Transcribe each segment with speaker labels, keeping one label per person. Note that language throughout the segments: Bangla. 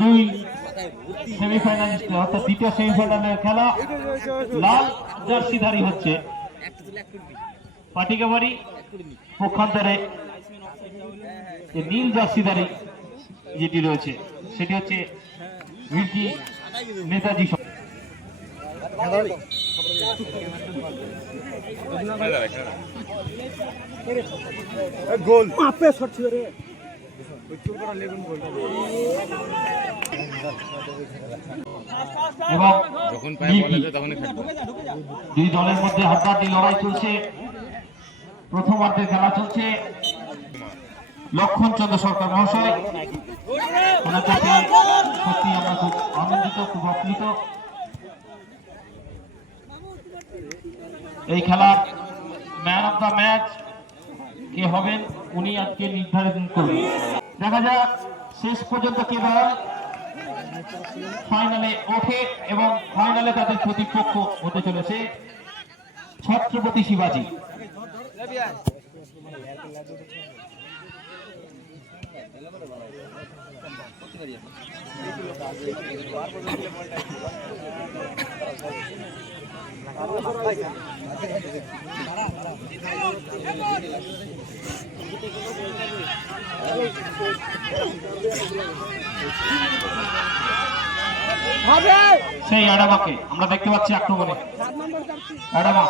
Speaker 1: দুই সেমিফাইনালিস্ট অর্থাৎ দ্বিতীয় সেমিফাইনালের খেলা। লাল জার্সিধারী হচ্ছে। পাটিকাবাড়ি পক্ষান্তরে যে নীল জার্সিধারী যেটি রয়েছে সেটি হচ্ছে ভিটি নেতাজি
Speaker 2: গোল আপে রে
Speaker 1: দুই দলের মধ্যে হাড্ডাহাড্ডি লড়াই চলছে। প্রথমার্ধের খেলা চলছে। লক্ষণ চন্দ্র সরকার মহাশয়। এই খেলার ম্যান অফ দ্য ম্যাচ কে হবেন, উনি আজকে নির্ধারণ করবেন। দেখা যাক, শেষ পর্যন্ত কে দাঁড়ায়। ফাইনালে ওঠে এবং ফাইনালে তাদের প্রতিপক্ষ হতে চলেছে ছত্রপতি শিবাজি। সেই অ্যাডামাকে আমরা দেখতে পাচ্ছি আক্রমণে অ্যাডামা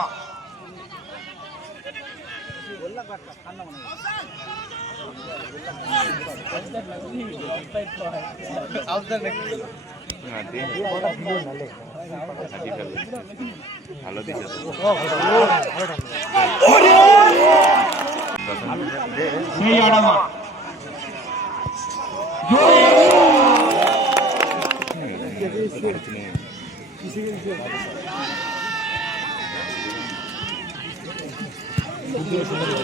Speaker 3: না দিয়ে হাতি ভালো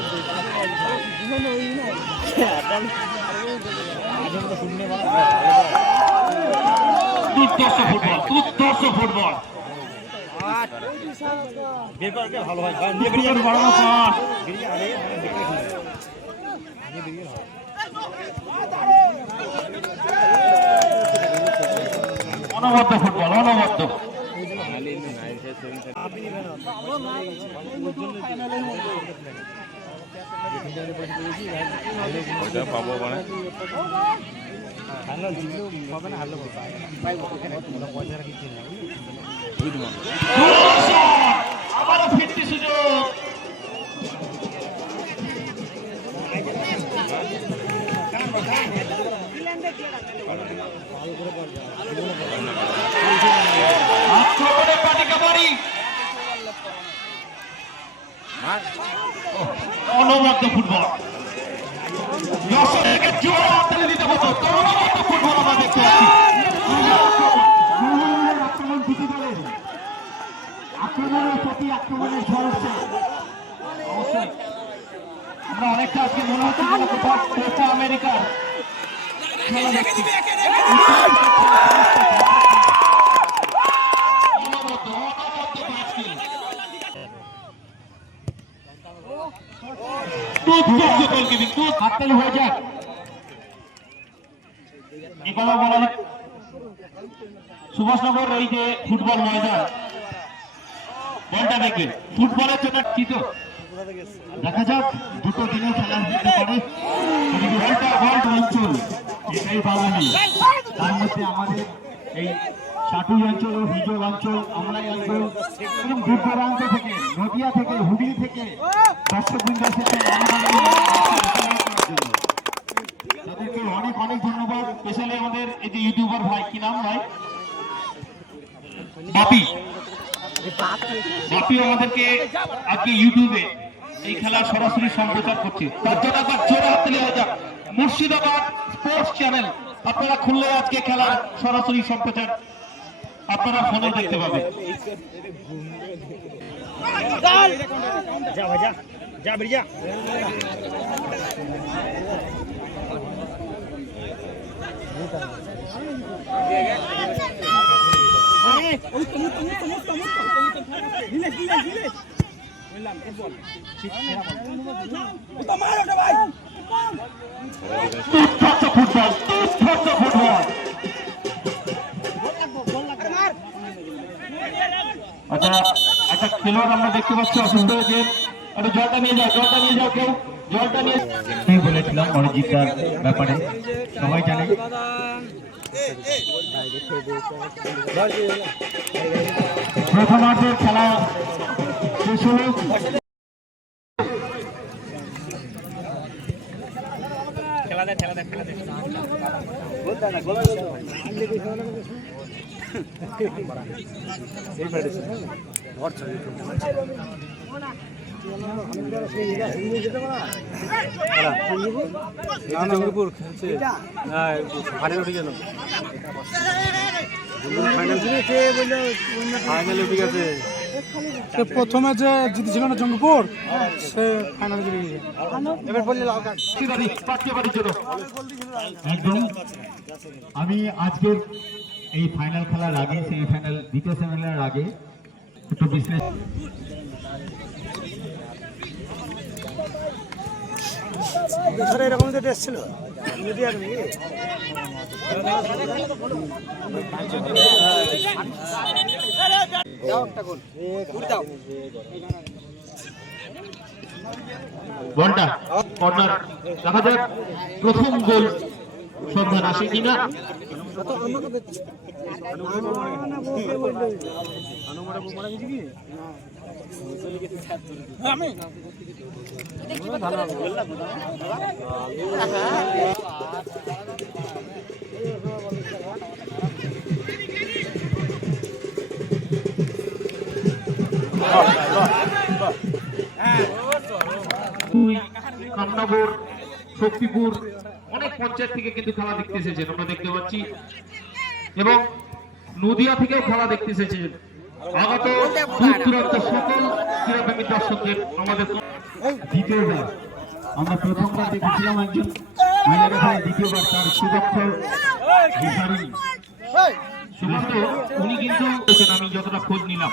Speaker 1: দুর্দর্শ ফুটবল দুর্দর্শ ফুটবল। দ্বিতীয় বাড়ানো পাস অনবদ্য ফুটবল। অনবদ্য
Speaker 3: বাঙালি নাই সে শরীর থাকে। ওইটা মানে
Speaker 1: আবারও ফিরতি সুযোগ আক্রমণে পাটিকাবাড়ি
Speaker 3: মার
Speaker 1: অনবদ্য ফুটবল। দর্শকদেরকে জোর হাততালি দিতে হতো। অনবদ্য ফুটবল আমরা দেখতে পাচ্ছি। আক্রমণ দুটি দলের আক্রমণের প্রতি আক্রমণের ঝড় হচ্ছে অবশ্যই। আমরা অনেকটা আজকে মনে হচ্ছে যেন কোথাও কোপা আমেরিকার। খেলা দেখছি অনবদ্য অনবদ্য পাঁচটি হাততালি হয়ে যাক। এ কথা বলা সুভাষনগর এই যে ফুটবল ময়দান বলটা দেখবে। ফুটবলের জন্য কি তো দেখা যাক দুটো দিনে খেলা হতে পারে। বলটা বল অঞ্চল এটাই বাঙালি তার মধ্যে আমাদের এই সাটুই অঞ্চল ও হিজল অঞ্চল আমলাই অঞ্চল এবং দূর থেকে, নদিয়া থেকে, হুগলি থেকে, দর্শকবৃন্দ এসেছে। তাদেরকে অনেক অনেক ধন্যবাদ। স্পেশালি আমাদের এই যে ইউটিউবার ভাই, কি নাম ভাই? বাপি। বাপি আমাদেরকে আজকে ইউটিউবে এই খেলার সরাসরি সম্প্রচার করছে। তার জন্য একবার জোরে হাত হয়ে যাক। Murshidabad sports channel. আপনারা খুললে আজকে খেলার সরাসরি সম্প্রচার আপনারা ফোনে দেখতে পাবেন
Speaker 2: যা
Speaker 1: খেলোয়াড় আমরা দেখতে পাচ্ছি অসুস্থ হয়েছে। একটু জলটা নিয়ে যাও, জলটা নিয়ে যাও কেউ। জলটা নিয়ে বলেছিলাম অরিজিৎদার ব্যাপারে, সবাই জানে। প্রথমার্ধের খেলা শেষ হলো।
Speaker 3: খেলা দেখ খেলা দেখ খেলা দেখ।
Speaker 2: প্রথমে যে জিতেছিল না জঙ্গিপুর সে ফাইনাল জিতে গেছে।
Speaker 1: আমি আজকের এই ফাইনাল খেলার আগে সেমিফাইনাল দ্বিতীয় সেমিফাইনালের আগে একটু বিশ্লেষ
Speaker 2: স্যার এরকম যে ড্রেস ছিল? যদি আর
Speaker 1: বলটা কর্নার। দেখা যাক প্রথম গোল সন্ধান আসে কিনা। দুই কামনাপুর শক্তিপুর পঞ্চায়েত থেকে কিন্তু খেলা দেখতে এসেছেন আমরা দেখতে পাচ্ছি। এবং নদিয়া থেকেও খেলা দেখতে এসেছেন। আগত দূর দূরান্ত সকল ক্রীড়াপ্রেমী দর্শকদের আমাদের দ্বিতীয়বার। আমরা প্রথমবার দেখেছিলাম একজন মহিলা দ্বিতীয়বার তার সুদক্ষ উনি কিন্তু আমি যতটা খোঁজ নিলাম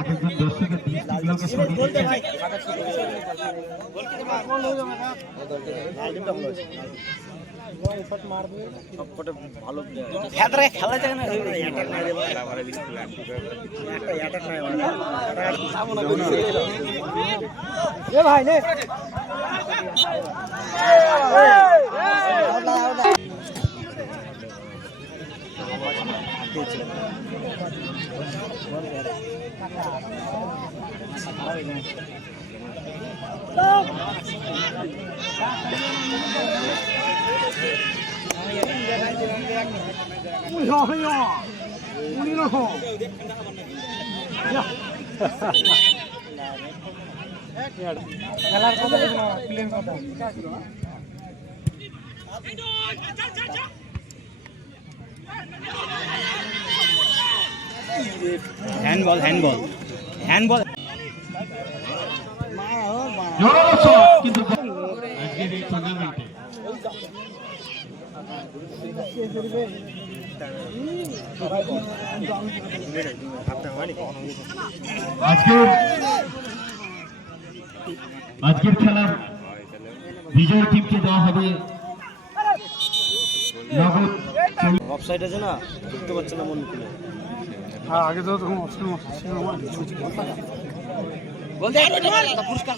Speaker 1: একজন দর্শকের দৃষ্টিগুলোকে সরিয়ে
Speaker 4: খেলা যায় না
Speaker 2: এ ভাই নে Thank you. খেলার কথা প্লেন কথা
Speaker 3: হ্যান্ডবল হ্যান্ডবল হ্যান্ডবল
Speaker 1: জোরালো কিন্তু আজকের এই টুর্নামেন্টে আজকের আজকের খেলার বিজয় টিমকে দেওয়া হবে। নগদ
Speaker 2: অফসাইড আছে না? দেখতে পাচ্ছে না মন খুলে। হ্যাঁ আগে তো তখন অপশন ছিল আমার
Speaker 4: পুরস্কার